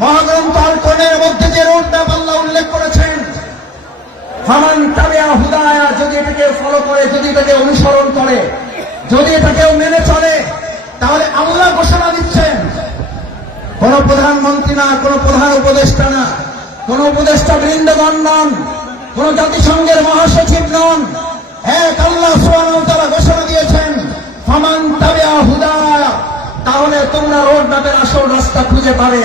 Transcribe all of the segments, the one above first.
মহাগ্রন্থ মধ্যে যে রোডম্যাপ আল্লাহ উল্লেখ করেছেন, ফামান তাবিয়া হুদায়া, যদি এটাকে ফলো করে, যদি এটাকে অনুসরণ করে, যদি এটাকেও মেনে চলে, তাহলে আল্লাহ ঘোষণা দিচ্ছেন। কোন প্রধানমন্ত্রী না, কোন প্রধান উপদেষ্টা না, কোন উপদেষ্টা বৃন্দগণ নন, কোন জাতিসংঘের মহাসচিব নন। এক আল্লাহ ওয়া ঘোষণা দিয়েছেন, ফামান তাবিয়া তাহলে তোমরা রোড ম্যাপের আসল রাস্তা খুঁজে পাবে।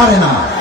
পারে না।